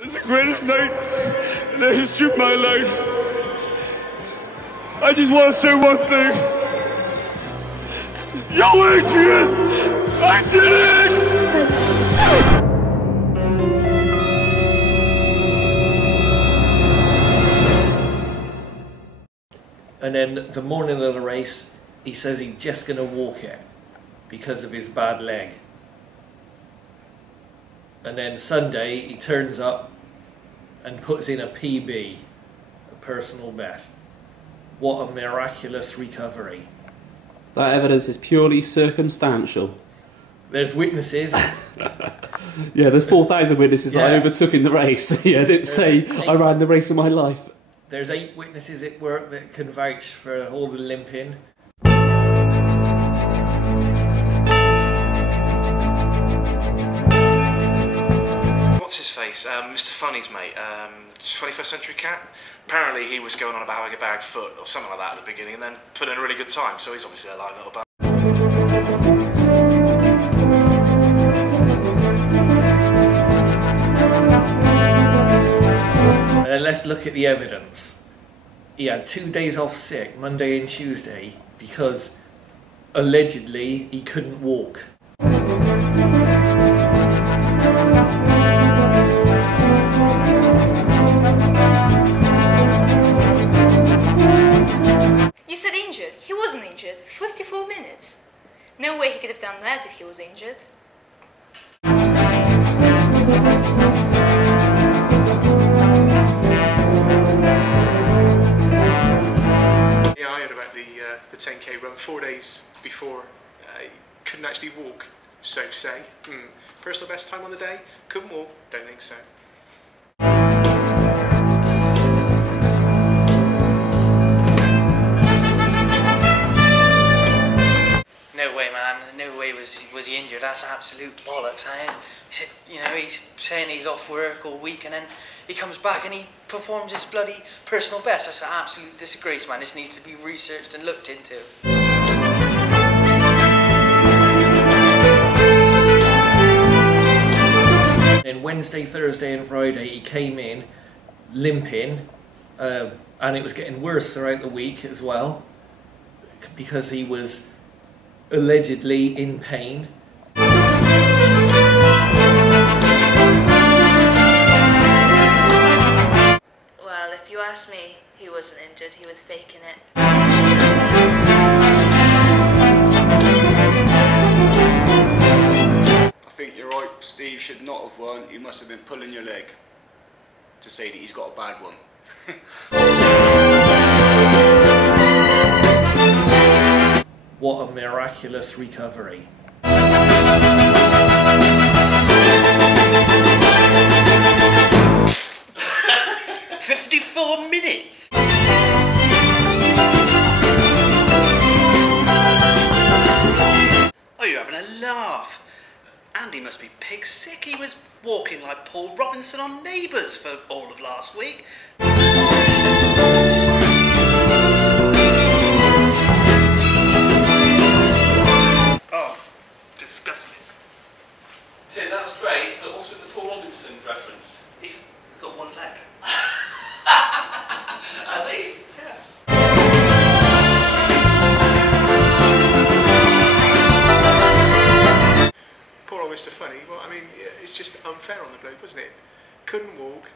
It's the greatest night in the history of my life. I just want to say one thing. Yo, Adrian! I did it! And then the morning of the race, he says he's just going to walk it because of his bad leg. And then Sunday, he turns up and puts in a PB, a personal best. What a miraculous recovery. That evidence is purely circumstantial. There's witnesses. Yeah, there's 4,000 witnesses Yeah. I overtook in the race. Yeah, they didn't say I ran the race of my life. There's 8 witnesses at work that can vouch for all the limping. What's his face? Mr. Funny's mate, 21stCenturyCat. Apparently he was going on about having a bad foot or something like that at the beginning and then put in a really good time, so he's obviously a light little bug. Let's look at the evidence. He had 2 days off sick, Monday and Tuesday, because allegedly he couldn't walk. You said injured. He wasn't injured. 54 minutes. No way he could have done that if he was injured. Yeah, I heard about the 10k run 4 days before. He couldn't actually walk, so say. Personal best time on the day? Couldn't walk? Don't think so. No way, man. No way was he injured. That's absolute bollocks. He said, you know, he's saying he's off work all week and then he comes back and he performs his bloody personal best. That's an absolute disgrace, man. This needs to be researched and looked into. Then Wednesday, Thursday and Friday he came in limping, and it was getting worse throughout the week as well because he was allegedly in pain. Well, if you ask me, he wasn't injured. He was faking it. I think you're right, Steve should not have won. He must have been pulling your leg to say that he's got a bad one. What a miraculous recovery. 54 minutes! Oh, you're having a laugh. Andy must be pig sick. He was walking like Paul Robinson on Neighbours for all of last week. Oh, disgusting. Tim, that's great, but what's with the Paul Robinson reference? He's got one leg. Has he? Yeah. Poor old Mr. Funny. Well, I mean, it's just unfair on the bloke, wasn't it? Couldn't walk.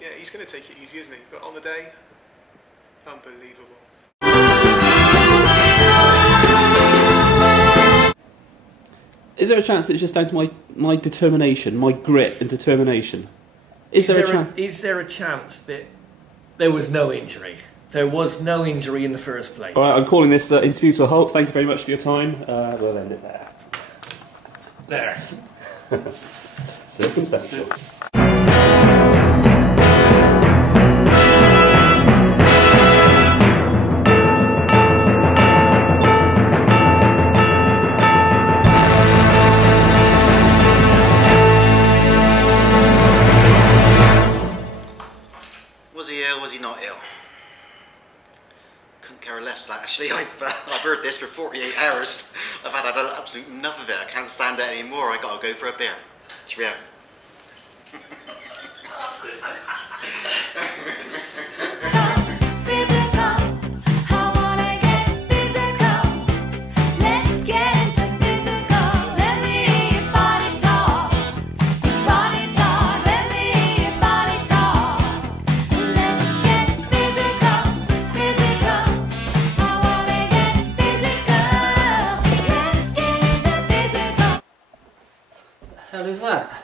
Yeah, he's going to take it easy, isn't he? But on the day, unbelievable. Is there a chance that it's just down to my determination, my grit and determination? Is there a chance that there was no injury? There was no injury in the first place. Alright, I'm calling this interview to a halt. Thank you very much for your time. We'll end it there. There. Circumstantial. Was he ill? Was he not ill? Couldn't care less. That actually, I've heard this for 48 hours. I've had absolute enough of it. I can't stand it anymore. I gotta go for a beer. Cheerio. Hell is that?